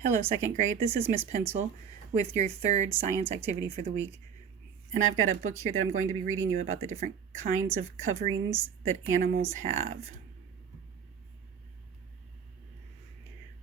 Hello, second grade. This is Miss Pencil with your third science activity for the week. And I've got a book here that I'm going to be reading you about the different kinds of coverings that animals have.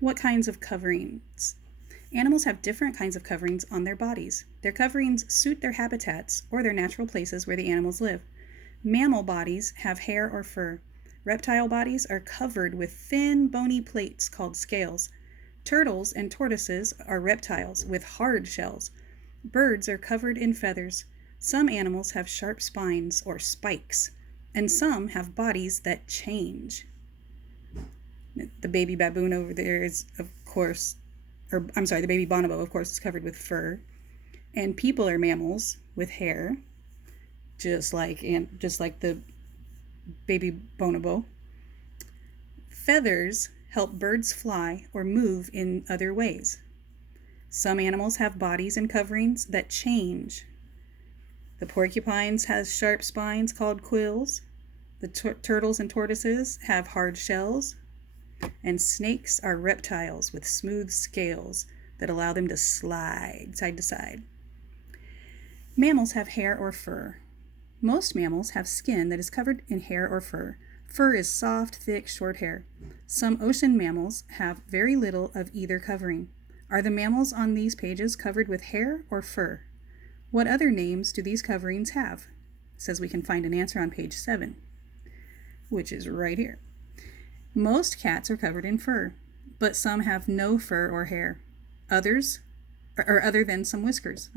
What kinds of coverings? Animals have different kinds of coverings on their bodies. Their coverings suit their habitats or their natural places where the animals live. Mammal bodies have hair or fur. Reptile bodies are covered with thin, bony plates called scales. Turtles and tortoises are reptiles with hard shells. Birds are covered in feathers. Some animals have sharp spines or spikes, and some have bodies that change. The baby baboon over there is, of course, the baby bonobo, of course, is covered with fur. And people are mammals with hair, just like the baby bonobo. Feathers help birds fly or move in other ways. Some animals have bodies and coverings that change. The porcupines has sharp spines called quills. The turtles and tortoises have hard shells. And snakes are reptiles with smooth scales that allow them to slide side to side. Mammals have hair or fur. Most mammals have skin that is covered in hair or fur. Fur is soft, thick, short hair. Some ocean mammals have very little of either covering. Are the mammals on these pages covered with hair or fur? What other names do these coverings have? It says we can find an answer on page 7, which is right here. Most cats are covered in fur, but some have no fur or hair. Other than some whiskers.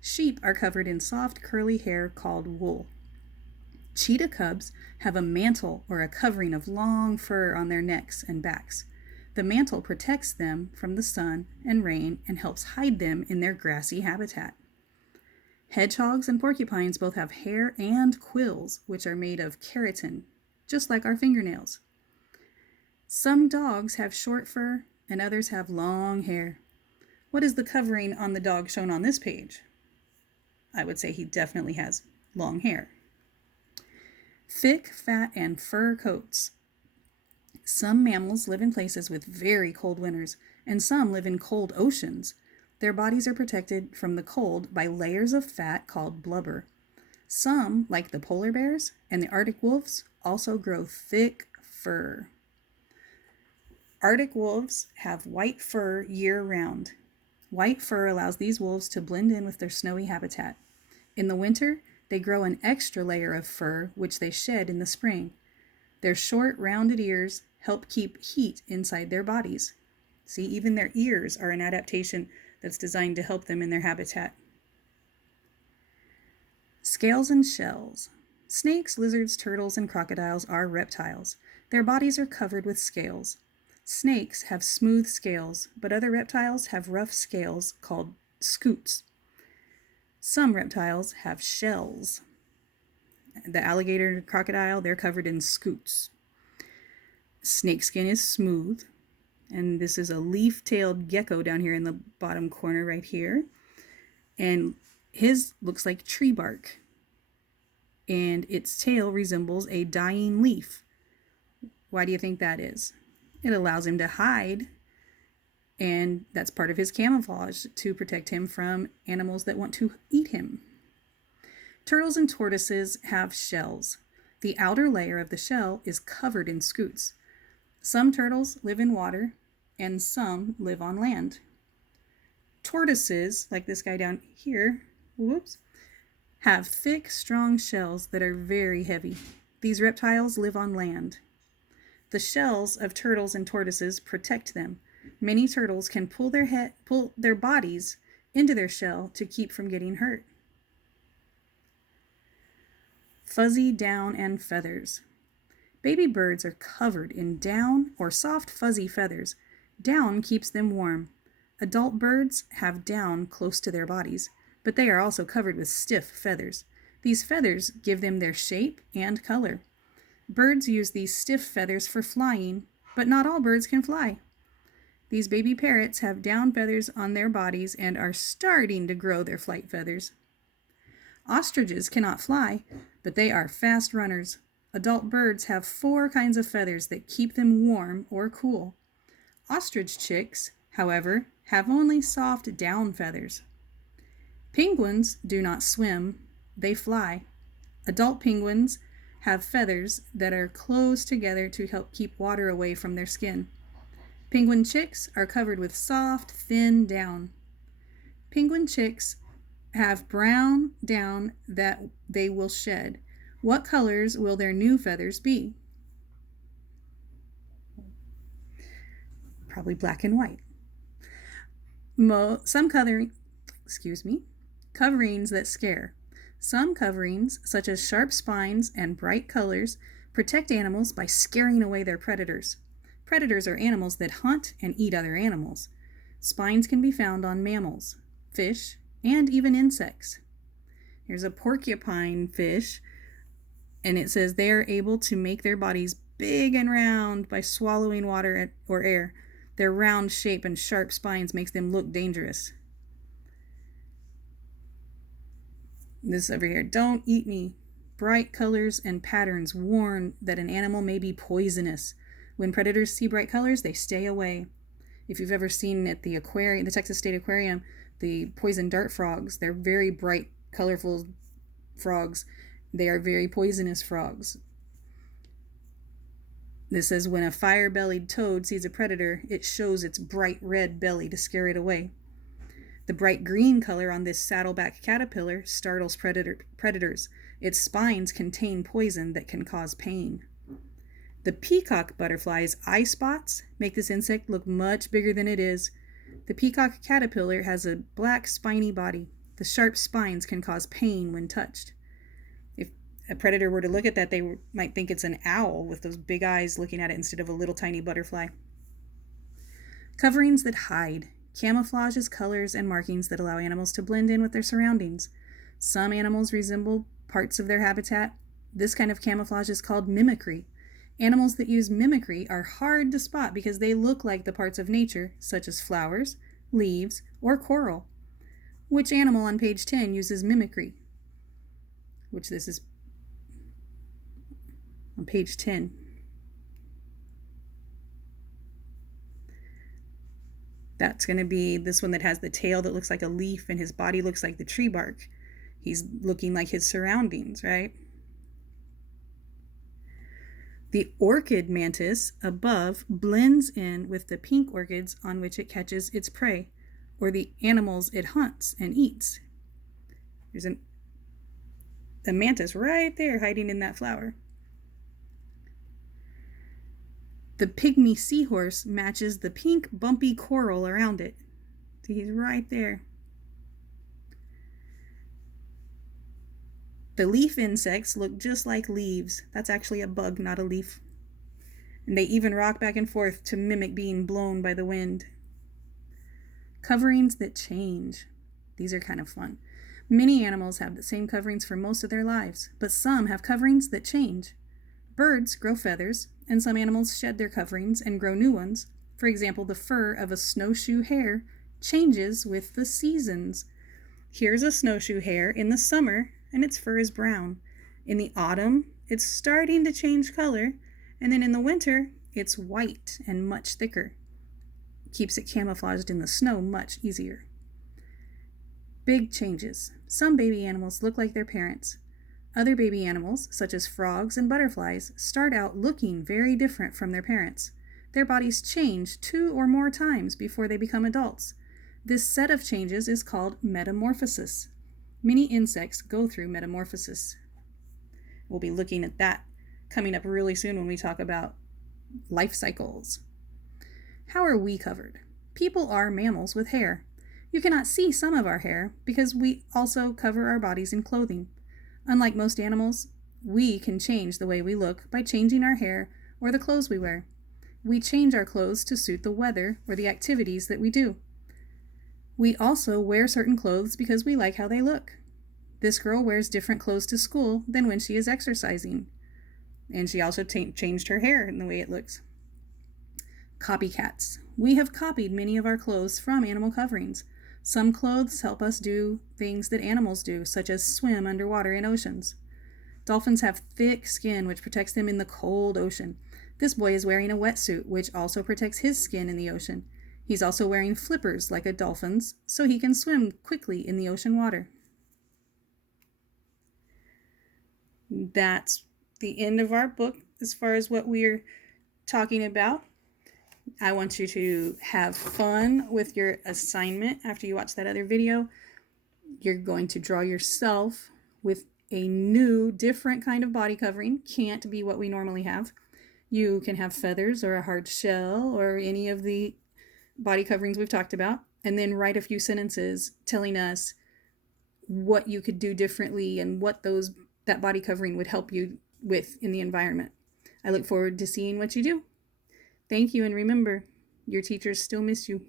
Sheep are covered in soft, curly hair called wool. Cheetah cubs have a mantle or a covering of long fur on their necks and backs. The mantle protects them from the sun and rain and helps hide them in their grassy habitat. Hedgehogs and porcupines both have hair and quills, which are made of keratin, just like our fingernails. Some dogs have short fur and others have long hair. What is the covering on the dog shown on this page? I would say he definitely has long hair. Thick, fat, and fur coats. Some mammals live in places with very cold winters, and some live in cold oceans. Their bodies are protected from the cold by layers of fat called blubber. Some, like the polar bears and the Arctic wolves, also grow thick fur. Arctic wolves have white fur year-round. White fur allows these wolves to blend in with their snowy habitat. In the winter, they grow an extra layer of fur, which they shed in the spring. Their short, rounded ears help keep heat inside their bodies. See, even their ears are an adaptation that's designed to help them in their habitat. Scales and shells. Snakes, lizards, turtles, and crocodiles are reptiles. Their bodies are covered with scales. Snakes have smooth scales, but other reptiles have rough scales called scutes. Some reptiles have shells. The alligator and crocodile, they're covered in scutes. Snakeskin is smooth, and this is a leaf-tailed gecko down here in the bottom corner right here. And his looks like tree bark, and its tail resembles a dying leaf. Why do you think that is? It allows him to hide, and that's part of his camouflage to protect him from animals that want to eat him. Turtles and tortoises have shells. The outer layer of the shell is covered in scutes. Some turtles live in water, and some live on land. Tortoises, like this guy down here, have thick, strong shells that are very heavy. These reptiles live on land. The shells of turtles and tortoises protect them. Many turtles can pull their bodies into their shell to keep from getting hurt. Fuzzy down and feathers. Baby birds are covered in down or soft fuzzy feathers. Down keeps them warm. Adult birds have down close to their bodies, but they are also covered with stiff feathers. These feathers give them their shape and color. Birds use these stiff feathers for flying, but not all birds can fly. These baby parrots have down feathers on their bodies and are starting to grow their flight feathers. Ostriches cannot fly, but they are fast runners. Adult birds have 4 kinds of feathers that keep them warm or cool. Ostrich chicks however, have only soft down feathers. Penguins do not swim, they fly. Adult penguins have feathers that are close together to help keep water away from their skin. Penguin chicks are covered with soft, thin down. Penguin chicks have brown down that they will shed. What colors will their new feathers be? Probably black and white. Coverings that scare. Some coverings, such as sharp spines and bright colors, protect animals by scaring away their predators. Predators are animals that hunt and eat other animals. Spines can be found on mammals, fish, and even insects. Here's a porcupine fish, and it says they are able to make their bodies big and round by swallowing water or air. Their round shape and sharp spines makes them look dangerous. This over here, don't eat me. Bright colors and patterns warn that an animal may be poisonous. When predators see bright colors, they stay away. If you've ever seen at the aquarium, the Texas State Aquarium, the poison dart frogs, they're very bright, colorful frogs. They are very poisonous frogs. This says when a fire-bellied toad sees a predator, it shows its bright red belly to scare it away. The bright green color on this saddleback caterpillar startles predators. Its spines contain poison that can cause pain. The peacock butterfly's eye spots make this insect look much bigger than it is. The peacock caterpillar has a black spiny body. The sharp spines can cause pain when touched. If a predator were to look at that, they might think it's an owl with those big eyes looking at it instead of a little tiny butterfly. Coverings that hide. Camouflage is colors and markings that allow animals to blend in with their surroundings. Some animals resemble parts of their habitat. This kind of camouflage is called mimicry. Animals that use mimicry are hard to spot because they look like the parts of nature, such as flowers, leaves, or coral. Which animal on page 10 uses mimicry? Which this is on page 10. That's going to be this one that has the tail that looks like a leaf and his body looks like the tree bark. He's looking like his surroundings, right? The orchid mantis above blends in with the pink orchids on which it catches its prey, or the animals it hunts and eats. There's the mantis right there hiding in that flower. The pygmy seahorse matches the pink bumpy coral around it. See, he's right there. The leaf insects look just like leaves. That's actually a bug, not a leaf. And they even rock back and forth to mimic being blown by the wind. Coverings that change. These are kind of fun. Many animals have the same coverings for most of their lives, but some have coverings that change. Birds grow feathers, and some animals shed their coverings and grow new ones. For example, the fur of a snowshoe hare changes with the seasons. Here's a snowshoe hare in the summer, and its fur is brown. In the autumn, it's starting to change color, and then in the winter, it's white and much thicker. Keeps it camouflaged in the snow much easier. Big changes. Some baby animals look like their parents. Other baby animals, such as frogs and butterflies, start out looking very different from their parents. Their bodies change 2 or more times before they become adults. This set of changes is called metamorphosis. Many insects go through metamorphosis. We'll be looking at that coming up really soon when we talk about life cycles. How are we covered? People are mammals with hair. You cannot see some of our hair because we also cover our bodies in clothing. Unlike most animals, we can change the way we look by changing our hair or the clothes we wear. We change our clothes to suit the weather or the activities that we do. We also wear certain clothes because we like how they look. This girl wears different clothes to school than when she is exercising. And she also changed her hair in the way it looks. Copycats. We have copied many of our clothes from animal coverings. Some clothes help us do things that animals do, such as swim underwater in oceans. Dolphins have thick skin, which protects them in the cold ocean. This boy is wearing a wetsuit, which also protects his skin in the ocean. He's also wearing flippers like a dolphin's so he can swim quickly in the ocean water. That's the end of our book as far as what we're talking about. I want you to have fun with your assignment after you watch that other video. You're going to draw yourself with a new, different kind of body covering. Can't be what we normally have. You can have feathers or a hard shell or any of the body coverings we've talked about, and then write a few sentences telling us what you could do differently and what that body covering would help you with in the environment. I look forward to seeing what you do. Thank you, and remember, your teachers still miss you.